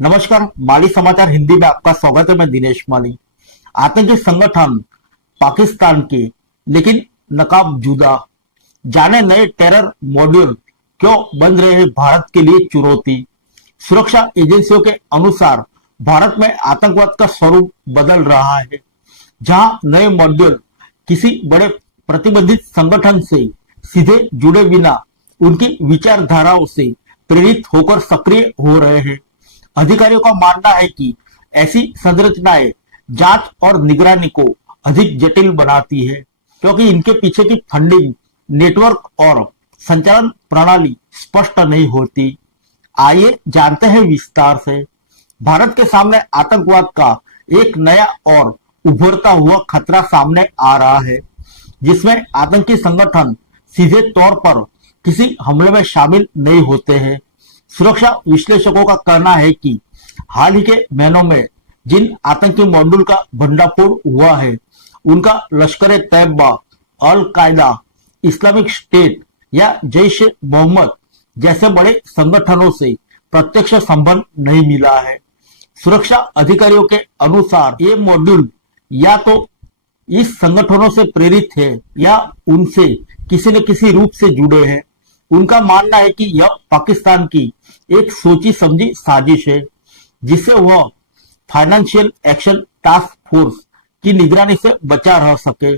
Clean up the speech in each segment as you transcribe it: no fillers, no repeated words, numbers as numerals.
नमस्कार, माली समाचार हिंदी में आपका स्वागत है। मैं दिनेश माली। आतंकी संगठन पाकिस्तान के, लेकिन नकाब जुदा। जाने नए टेरर मॉड्यूल क्यों बन रहे हैं भारत के लिए चुनौती। सुरक्षा एजेंसियों के अनुसार भारत में आतंकवाद का स्वरूप बदल रहा है, जहां नए मॉड्यूल किसी बड़े प्रतिबंधित संगठन से सीधे जुड़े बिना उनकी विचारधाराओं से प्रेरित होकर सक्रिय हो रहे हैं। अधिकारियों का मानना है कि ऐसी संरचनाएं जांच और निगरानी को अधिक जटिल बनाती है, क्योंकि इनके पीछे की फंडिंग, नेटवर्क और संचालन प्रणाली स्पष्ट नहीं होती। आइए जानते हैं विस्तार से। भारत के सामने आतंकवाद का एक नया और उभरता हुआ खतरा सामने आ रहा है, जिसमें आतंकी संगठन सीधे तौर पर किसी हमले में शामिल नहीं होते हैं। सुरक्षा विश्लेषकों का कहना है कि हाल ही के महीनों में जिन आतंकी मॉड्यूल का भंडाफोड़ हुआ है, उनका लश्कर ए तैयबा, अल कायदा, इस्लामिक स्टेट या जैश ए मोहम्मद जैसे बड़े संगठनों से प्रत्यक्ष संबंध नहीं मिला है। सुरक्षा अधिकारियों के अनुसार ये मॉड्यूल या तो इस संगठनों से प्रेरित है या उनसे किसी न किसी रूप से जुड़े हैं। उनका मानना है कि यह पाकिस्तान की एक सोची समझी साजिश है, जिससे वह फाइनेंशियल एक्शन टास्क फोर्स की निगरानी से बचा रह सके।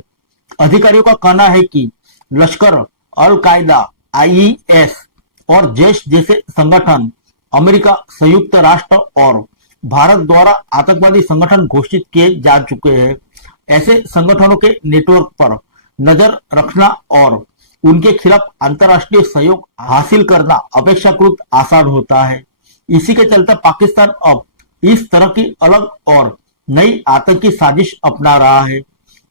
अधिकारियों का कहना है कि लश्कर, अल कायदा, आईएस और जैश जैसे संगठन अमेरिका, संयुक्त राष्ट्र और भारत द्वारा आतंकवादी संगठन घोषित किए जा चुके हैं। ऐसे संगठनों के नेटवर्क पर नजर रखना और उनके खिलाफ अंतर्राष्ट्रीय सहयोग हासिल करना अपेक्षाकृत आसान होता है। इसी के चलते पाकिस्तान अब इस तरह की अलग और नई आतंकी साजिश अपना रहा है।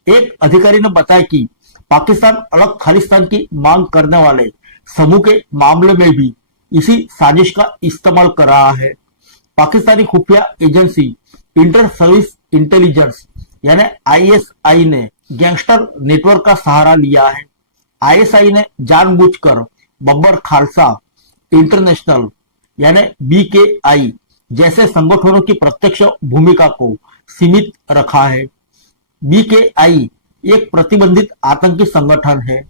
एक अधिकारी ने बताया कि पाकिस्तान अलग खालिस्तान की मांग करने वाले समूह के मामले में भी इसी साजिश का इस्तेमाल कर रहा है। पाकिस्तानी खुफिया एजेंसी इंटर सर्विस इंटेलिजेंस यानी आईएसआई ने गैंगस्टर नेटवर्क का सहारा लिया है। आईएसआई ने जानबूझकर बब्बर खालसा इंटरनेशनल यानी बीकेआई जैसे संगठनों की प्रत्यक्ष भूमिका को सीमित रखा है। बीकेआई एक प्रतिबंधित आतंकी संगठन है,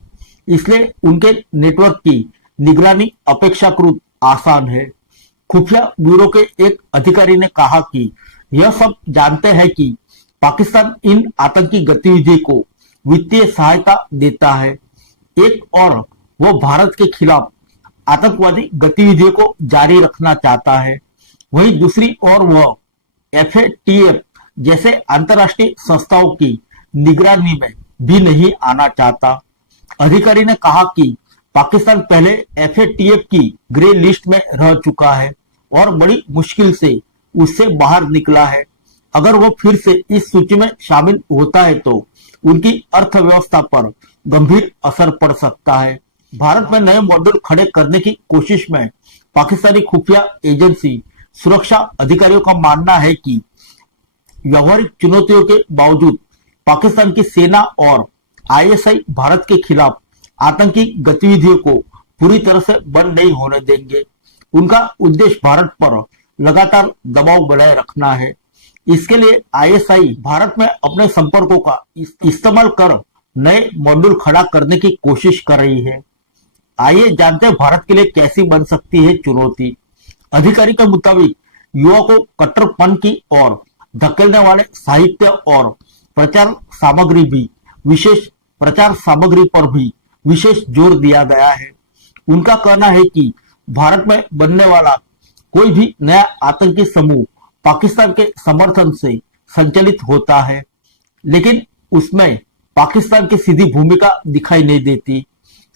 इसलिए उनके नेटवर्क की निगरानी अपेक्षाकृत आसान है। खुफिया ब्यूरो के एक अधिकारी ने कहा कि यह सब जानते हैं कि पाकिस्तान इन आतंकी गतिविधि को वित्तीय सहायता देता है। एक और वो भारत के खिलाफ आतंकवादी गतिविधियों को जारी रखना चाहता है, वहीं दूसरी ओर वह एफएटीएफ जैसे अंतर्राष्ट्रीय संस्थाओं की निगरानी में भी नहीं आना चाहता। अधिकारी ने कहा कि पाकिस्तान पहले एफएटीएफ की ग्रे लिस्ट में रह चुका है और बड़ी मुश्किल से उससे बाहर निकला है। अगर वो फिर से इस सूची में शामिल होता है तो उनकी अर्थव्यवस्था पर गंभीर असर पड़ सकता है। भारत में नए मॉड्यूल खड़े करने की कोशिश में पाकिस्तानी खुफिया एजेंसी सुरक्षा अधिकारियों का मानना है कि व्यवहारिक चुनौतियों के बावजूद पाकिस्तान की सेना और आईएसआई भारत के खिलाफ आतंकी गतिविधियों को पूरी तरह से बंद नहीं होने देंगे। उनका उद्देश्य भारत पर लगातार दबाव बनाए रखना है। इसके लिए आईएसआई भारत में अपने संपर्कों का इस्तेमाल कर नए मॉड्यूल खड़ा करने की कोशिश कर रही है। आइए जानते हैं भारत के लिए कैसी बन सकती है चुनौती। अधिकारी के मुताबिक युवा को कट्टरपन की ओर धकेलने वाले साहित्य और प्रचार सामग्री पर भी विशेष जोर दिया गया है। उनका कहना है कि भारत में बनने वाला कोई भी नया आतंकी समूह पाकिस्तान के समर्थन से संचालित होता है, लेकिन उसमें पाकिस्तान की सीधी भूमिका दिखाई नहीं देती।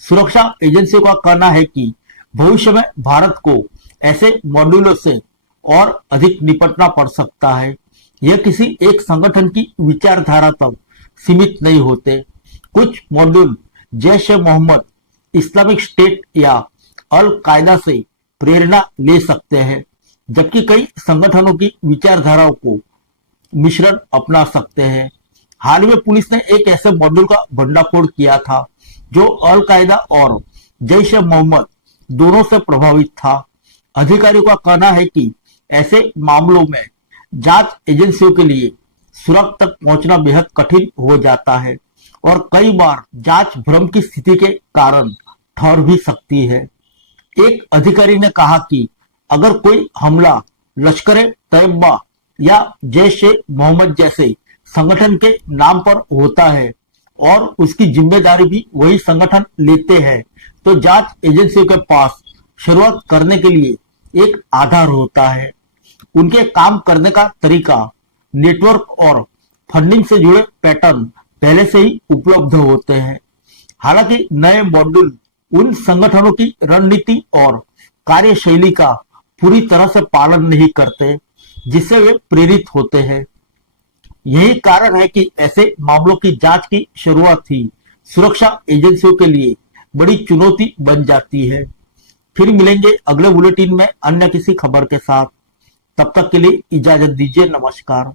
सुरक्षा एजेंसियों का कहना है कि भविष्य में भारत को ऐसे मॉड्यूलों से और अधिक निपटना पड़ सकता है। यह किसी एक संगठन की विचारधारा तक सीमित नहीं होते। कुछ मॉड्यूल जैश ए मोहम्मद, इस्लामिक स्टेट या अल कायदा से प्रेरणा ले सकते हैं, जबकि कई संगठनों की विचारधाराओं को मिश्रण अपना सकते हैं। हाल ही में पुलिस ने एक ऐसे मॉड्यूल का भंडाफोड़ किया था जो अल कायदा और जैश ए मोहम्मद दोनों से प्रभावित था। अधिकारियों का कहना है कि ऐसे मामलों में जांच एजेंसियों के लिए सुराग तक पहुंचना बेहद कठिन हो जाता है और कई बार जांच भ्रम की स्थिति के कारण ठहर भी सकती है। एक अधिकारी ने कहा कि अगर कोई हमला लश्कर ए तैयबा या जैश ए मोहम्मद जैसे संगठन के नाम पर होता है और उसकी जिम्मेदारी भी वही संगठन लेते हैं, तो जांच एजेंसियों के पास शुरुआत करने के लिए एक आधार होता है। उनके काम करने का तरीका, नेटवर्क और फंडिंग से जुड़े पैटर्न पहले से ही उपलब्ध होते हैं। हालांकि नए मॉड्यूल उन संगठनों की रणनीति और कार्यशैली का पूरी तरह से पालन नहीं करते जिससे वे प्रेरित होते हैं। यही कारण है कि ऐसे मामलों की जांच की शुरुआत ही सुरक्षा एजेंसियों के लिए बड़ी चुनौती बन जाती है। फिर मिलेंगे अगले बुलेटिन में अन्य किसी खबर के साथ। तब तक के लिए इजाजत दीजिए। नमस्कार।